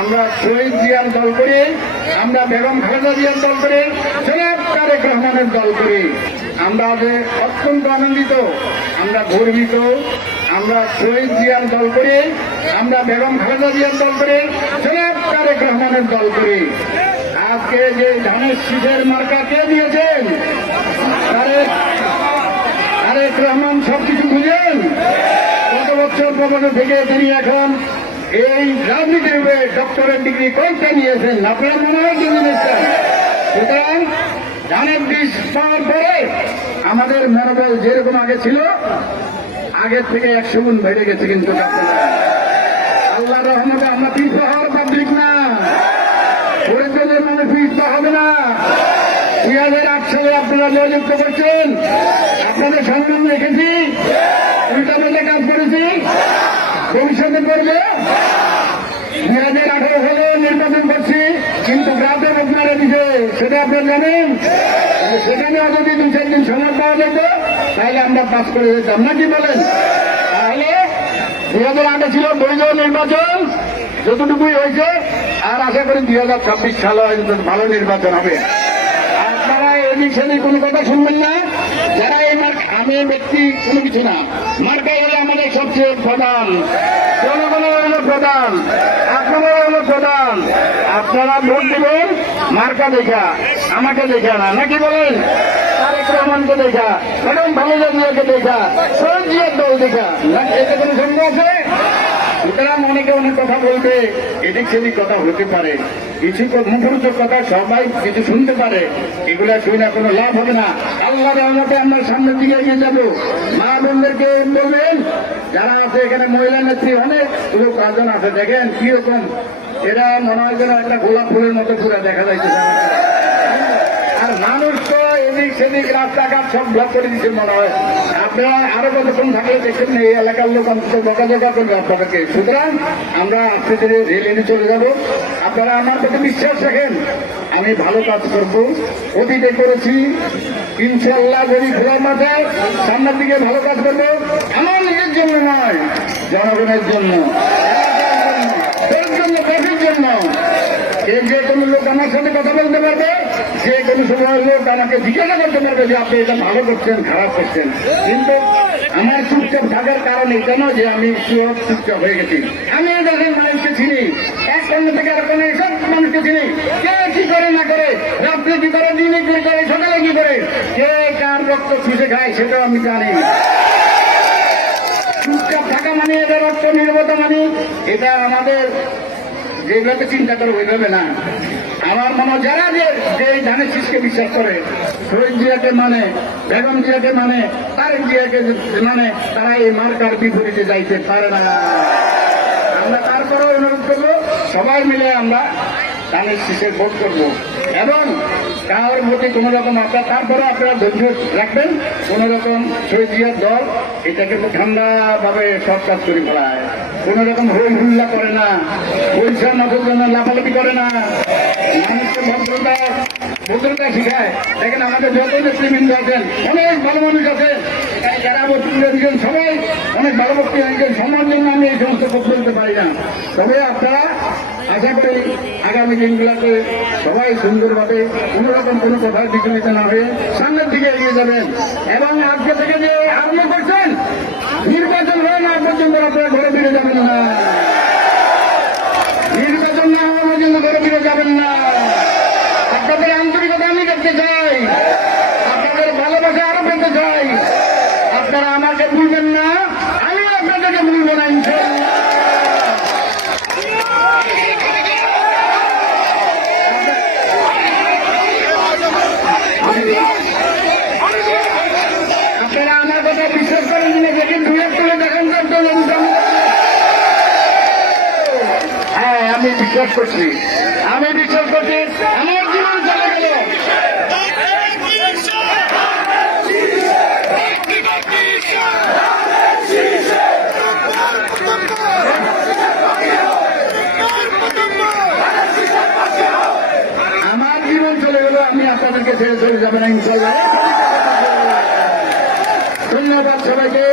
আমরা শহীদ জিয়ার দল করে, আমরা বেগম খালেদা জিয়ার দল করি জনাব তারেক রহমানের দল করি। আমরা যে অত্যন্ত আনন্দিত, আমরা গর্বিত, আমরা শহীদ জিয়ার দল করে, আমরা বেগম খালেদা জিয়ার দল করি জনাব তারেক রহমানের দল করি। আজকে যে ধানের শীষের মার্কা কে দিয়েছেন? তারেক তারেক রহমান সবকিছু বুঝেন গত বছর প্রবন্ধ থেকে তিনি এখন এই রাজনীতির উপরে ডক্টরেট ডিগ্রি কোনটা নিয়েছেন? আপনারা মনে হয় কি জিনিসটা সুতরাং ধানের বীজ পাওয়ার পরে আমাদের মনোবল যেরকম আগে ছিল, আগের থেকে একশো গুণ বেড়ে গেছে কিন্তু আল্লাহ রহমতে আমরা পিছু হওয়ার পাবলিক না। ফরিদগঞ্জের মানে পিছু হবে না। দুই হাজার আট সালে আপনারা জয়যুক্ত করছেন। আপনাদের সংগ্রাম রেখেছি। উল্টা কাজ করেছি। ভবিষ্যতে করবে। দুই হাজার আঠারো সালে নির্বাচন করছি। কিন্তু গ্রামে আপনারা দিছে সেটা আপনারা জানেন। সেখানেও যদি দু চার দিন সময় পাওয়া যেত, তাহলে আমরা পাস করে যেতাম। নাকি বলেন? তাহলে দুই হাজার আটে ছিল বৈধ নির্বাচন, যতটুকুই হয়েছে, আর আশা করি দুই হাজার ছাব্বিশ সালে ভালো নির্বাচন হবে। আপনারা এদিক সেদিক কোনো কথা শুনবেন না। আমি ব্যক্তি কোনো কিছু না। মার্কাই হলো আমাদের সবচেয়ে প্রধান। জনগণের হলো প্রধান। আপনারা হলো প্রধান। আপনারা ভোট দেবেন, মার্কা দেখা। আমাকে দেখা না। নাকি বলেন? তারেক রহমানকে দেখা। ম্যাডাম ভালো জিয়াকে দেখা। সৈয়দ দল দেখা। এটা কোনো সঙ্গে আছে? সুতরাং অনেকে অনেক কথা বলবে, এদিক সেদিক কথা হতে পারে। কিছু মুখরোচক কথা সবাই কিছু শুনতে পারে, এগুলা শুনে কোনো লাভ হবে না। আল্লাহ রহমতে আমরা সামনের দিকে এগিয়ে যাব। মা বোনদেরকে বলবেন, যারা আছে এখানে মহিলা নেত্রী অনেক লোক রাজন আছে দেখেন, কীরকম? এরা মনে হয় যেন একটা গোলাপ ফুলের মতো পুরো দেখা যাইছে আর মানুষ তো এদিক সেদিক রাস্তাঘাট সব ব্লক করে দিচ্ছে মনে হয়। আপনারা আরও কতক্ষণ থাকলে দেখছেন এই এলাকার লোক অন্তত বকাঝকা করবে আপনাদেরকে। সুতরাং আমরা আস্তে ধীরে রেলে চলে যাব। আপনারা আমার প্রতি বিশ্বাস রাখেন, আমি ভালো কাজ করব। অতীতে করেছি ইনশাল্লাহ যদি খোলা মাথায় সামনের দিকে ভালো কাজ করব। আমার নিজের জন্য নয়, জনগণের জন্য। এলাকার জন্য জন্য। এর যে কোনো লোক আমার সাথে কথা বলতে পারবে? কোনো সময় লোক আমাকে জিজ্ঞাসা করতে পারবে যে আপনি এটা ভালো করছেন, খারাপ করছেন। কিন্তু আমার চুপচাপ থাকার কারণ এটা নয় যে আমি চুপ চুপচাপ হয়ে গেছি। আমি এই দেশের মানুষকে চিনি। এক সঙ্গে থেকে আর কোনো সব মানুষকে চিনি। কে কি করে না করে? রাত্রে কি করে, দিনে কি করে, সকালে কি করে? কে কার রক্ত খুঁজে খায় সেটাও আমি জানি। চুপচাপ থাকা মানে এদের রক্ত নির্বতা মানে এটা আমাদের যেগুলোতে চিন্তা করে ওইভাবে না। আমার মনে হয় যারা যে এই ধানের শীষকে বিশ্বাস করে শহীদ জিয়াকে মানে বেগম জিয়াকে মানে তারেক জিয়াকে মানে তারা এই মার্কার বিপরীতে যাইতে পারে না। আমরা তারপরেও অনুরোধ করব, সবাই মিলে আমরা ধানের শীষের ভোট করব। এবং কারোর প্রতি কোন রকম আপনার তারপরে আপনারা ধৈর্য রাখবেন কোন রকম শহীদ জিয়ার দল এটাকে ঠান্ডা ভাবে সব কাজ করে ফেলায়। কোন রকম হই হুল্লা করে না, পরিষ্কার জন্য লাফালাফি করে না। মানুষকে ভদ্রতা ভদ্রতা শিখায়। দেখেন আমাদের যত নেতৃবৃন্দ আছেন, অনেক ভালো মানুষ আছে যারা বক্তব্য দিচ্ছেন সবাই অনেক ভালো বক্তব্য দিচ্ছেন সবার জন্য আমি এই সমস্ত বক্তব্য দিতে পারি না। তবে আপনারা আশা করি আগামী দিনগুলোতে সবাই সুন্দরভাবে কোনো রকম কোনো কথার বিচলিত না হয়ে সামনের দিকে এগিয়ে যাবেন। এবং আজকে থেকে যে আরম্ভ করছেন নির্বাচন হয় না পর্যন্ত আপনারা ঘরে ফিরে যাবেন না নির্বাচন না হওয়া পর্যন্ত ঘরে ফিরে যাবেন না। আপনাদের আন্তরিকতা আমি দেখতে চাই আপনাদের ভালোবাসা আরও পেতে চাই আপনারা আমাকে ভুলবেন না আমি আপনাদেরকে ভুলবো না ইনশাল্লাহ আপনারা আমার কথা বিশ্বাস করেন কিনা দেখেন দুই এক করে দেখেন তো একটু অনুদান। হ্যাঁ আমি বিশ্বাস করছি। আমি বিশ্বাস করছি আমার জীবন চলে গেল। আমার জীবন চলে গেল আমি আপনাদেরকে ছেড়ে চলে যাবেন ইনশাল্লাহ। ধন্যবাদ সবাইকে।